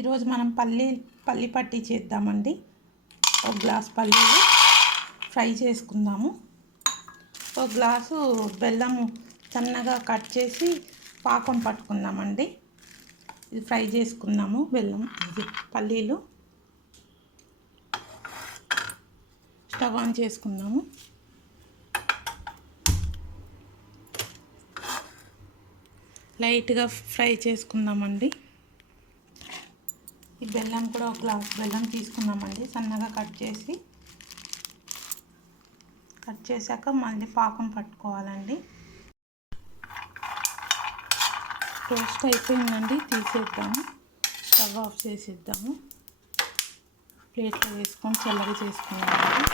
ఈరోజు మనం పల్లి పట్టి చేద్దామండి. ఒక గ్లాస్ పల్లీలు ఫ్రై చేసుకుందాము. ఒక గ్లాసు బెల్లము సన్నగా కట్ చేసి పాకం పట్టుకుందామండి. ఇది ఫ్రై చేసుకుందాము. బెల్లం ఇది పల్లీలు స్టవ్ ఆన్ చేసుకుందాము. లైట్గా ఫ్రై చేసుకుందామండి. ఈ బెల్లం కూడా ఒక గ్లాస్ బెల్లం తీసుకుందామండి. సన్నగా కట్ చేశాక మళ్ళీ పాకం పట్టుకోవాలండి. రోస్ట్ అయిపోయిందండి, తీసేద్దాము. స్టవ్ ఆఫ్ చేసేద్దాము. ప్లేట్లో వేసుకొని చల్లగా చేసుకున్నామండి.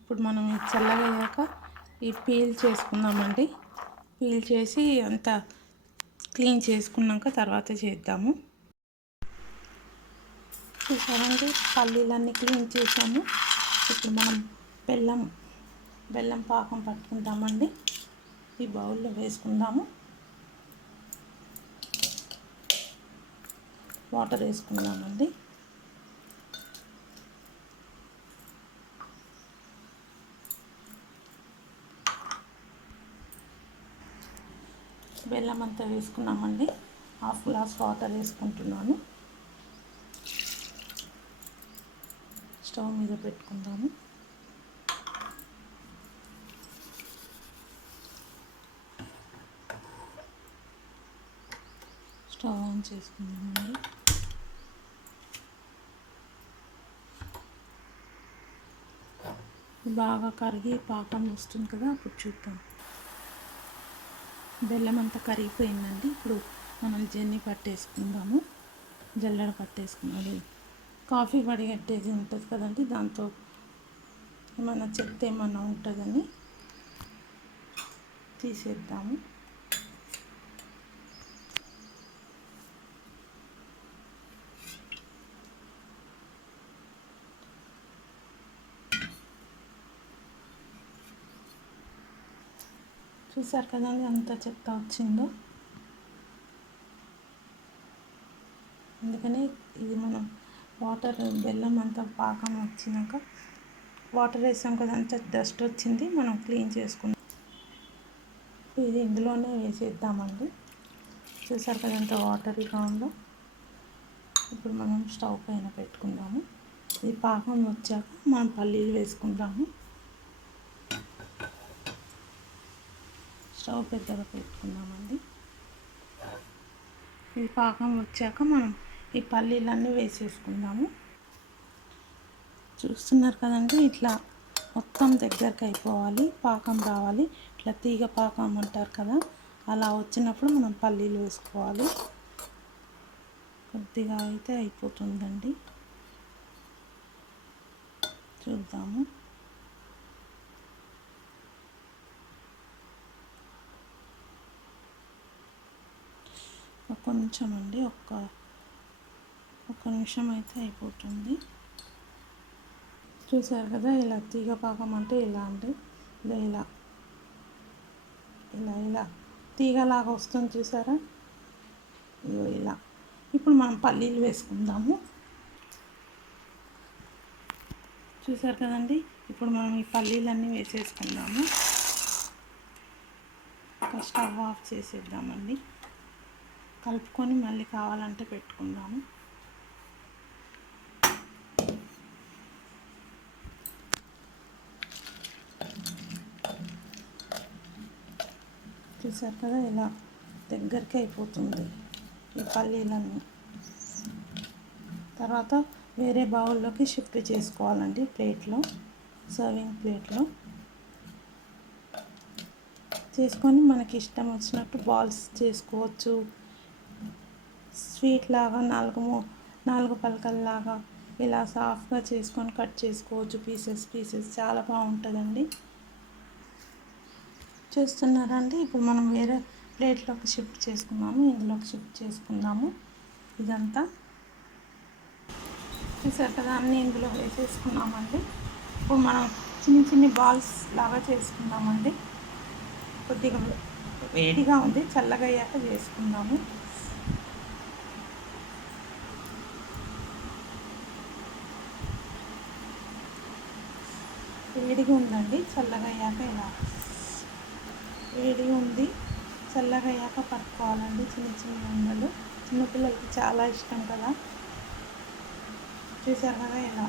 ఇప్పుడు మనం చల్లగా అయ్యాక ఈ పీల్ చేసుకుందామండి. పీల్ చేసి అంతా క్లీన్ చేసుకున్నాక తర్వాత చేద్దాము. చూసారండి, పల్లీలన్నీ క్లీన్ చేసాము. ఇప్పుడు మనం బెల్లం పాకం పట్టుకుందామండి. ఈ బౌల్లో వేసుకుందాము. వాటర్ వేసుకుందామండి. బెల్లం అంతా వేసుకున్నామండి. హాఫ్ గ్లాస్ వాటర్ వేసుకుంటున్నాను. స్టవ్ మీద పెట్టుకుందాము. స్టవ్ ఆన్ చేసుకుందామండి. బాగా కరిగి పాకం వస్తుంది కదా, అప్పుడు చూద్దాం. బెల్లం అంతా కరిగిపోయిందండి. ఇప్పుడు మనం జల్లెడ పట్టేసుకున్నాము. కాఫీ వడిగట్టేది ఉంటుంది కదండి, దాంతో ఏమైనా చెత్త ఏమన్నా ఉంటుందని తీసేద్దాము. చూసారు కదండి అంత చెత్త వచ్చిందో. అందుకని ఇది మనం బెల్లం అంతా పాకం వచ్చినాక వాటర్ వేసాం కదా, అంత డస్ట్ వచ్చింది, మనం క్లీన్ చేసుకుందాం. ఇది ఇందులోనే వేసేద్దామండి. చూసారు కదా అంత వాటర్గా ఉందో. ఇప్పుడు మనం స్టవ్ పైన పెట్టుకుందాము. ఇది పాకం వచ్చాక మనం పల్లీలు వేసుకుందాము. స్టవ్ పెద్దగా పెట్టుకుందామండి. ఇది పాకం వచ్చాక మనం ఈ పల్లీలన్నీ వేసేసుకుందాము. చూస్తున్నారు కదండి, ఇట్లా మొత్తం దగ్గరకు అయిపోవాలి, పాకం రావాలి. ఇట్లా తీగ పాకం అంటారు కదా, అలా వచ్చినప్పుడు మనం పల్లీలు వేసుకోవాలి. కొద్దిగా అయితే అయిపోతుందండి, చూద్దాము. కొంచెం అండి, ఒక్క నిమిషం అయితే అయిపోతుంది. చూసారు కదా, ఇలా తీగ పాకం అంటే ఇలా అండి, ఇలా తీగలాగా వస్తుంది చూసారా, ఇలా. ఇప్పుడు మనం పల్లీలు వేసుకుందాము. చూసారు కదండి, ఇప్పుడు మనం ఈ పల్లీలన్నీ వేసేసుకుందాము. స్టవ్ ఆఫ్ చేసేద్దామండి. కలుపుకొని మళ్ళీ కావాలంటే పెట్టుకుందాము. చూసారు కదా, ఇలా దగ్గరికి అయిపోతుంది ఈ పల్లీలన్నీ. తర్వాత వేరే బౌల్లోకి షిఫ్ట్ చేసుకోవాలండి, ప్లేట్లో, సర్వింగ్ ప్లేట్లో చేసుకొని మనకి ఇష్టం వచ్చినట్టు బాల్స్ చేసుకోవచ్చు. స్వీట్ లాగా నాలుగు పలకల్లాగా ఇలా సాఫ్ట్గా చేసుకొని కట్ చేసుకోవచ్చు. పీసెస్ చాలా బాగుంటుందండి. చూస్తున్నారండి, ఇప్పుడు మనం వేరే ప్లేట్లోకి షిఫ్ట్ చేసుకున్నాము. ఇందులోకి షిఫ్ట్ చేసుకుందాము. ఇదంతా చూసారు కదా, అన్నీ ఇందులో వేసేసుకున్నామండి. ఇప్పుడు మనం చిన్ని బాల్స్ లాగా చేసుకుందామండి. కొద్దిగా వేడిగా ఉంది, చల్లగా అయ్యాక చేసుకుందాము. వేడిగా ఉందండి, చల్లగా అయ్యాక ఇలా వేడిగా ఉంది, చల్లగా అయ్యాక పట్టుకోవాలండి. చిన్న చిన్న ఉండలు చిన్నపిల్లలకి చాలా ఇష్టం కదా. చూసారు కదా ఇలా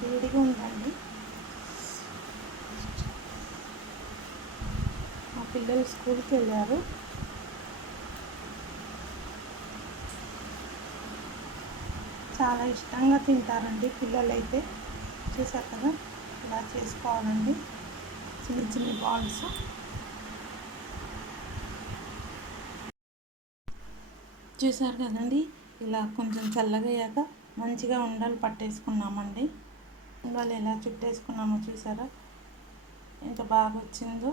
వేడిగా ఉందండి. మా పిల్లలు స్కూల్కి వెళ్ళారు. చాలా ఇష్టంగా తింటారండి పిల్లలైతే. చూసారు కదా ఇలా చేసుకోవాలండి, చిన్న చిన్న బాల్స్. చూసారు కదండి, ఇలా కొంచెం చల్లగా అయ్యాక మంచిగా ఉండలు పట్టేసుకున్నామండి. ఉండలు ఎలా చుట్టేసుకున్నామో చూసారా, ఎంత బాగా వచ్చిందో.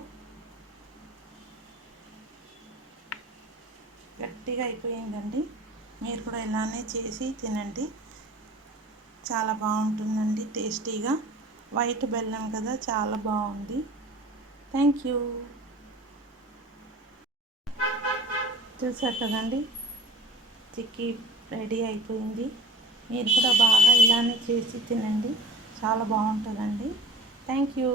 గట్టిగా అయిపోయిందండి. మీరు కూడా ఇలానే చేసి తినండి, చాలా బాగుంటుందండి, టేస్టీగా. వైట్ బెల్లం కదా, చాలా బాగుంది. Thank you. చూసారు కదండి, చిక్కీ రెడీ అయిపోయింది. మీరు కూడా బాగా ఇలానే చేసి తినండి, చాలా బాగుంటుందండి. Thank you.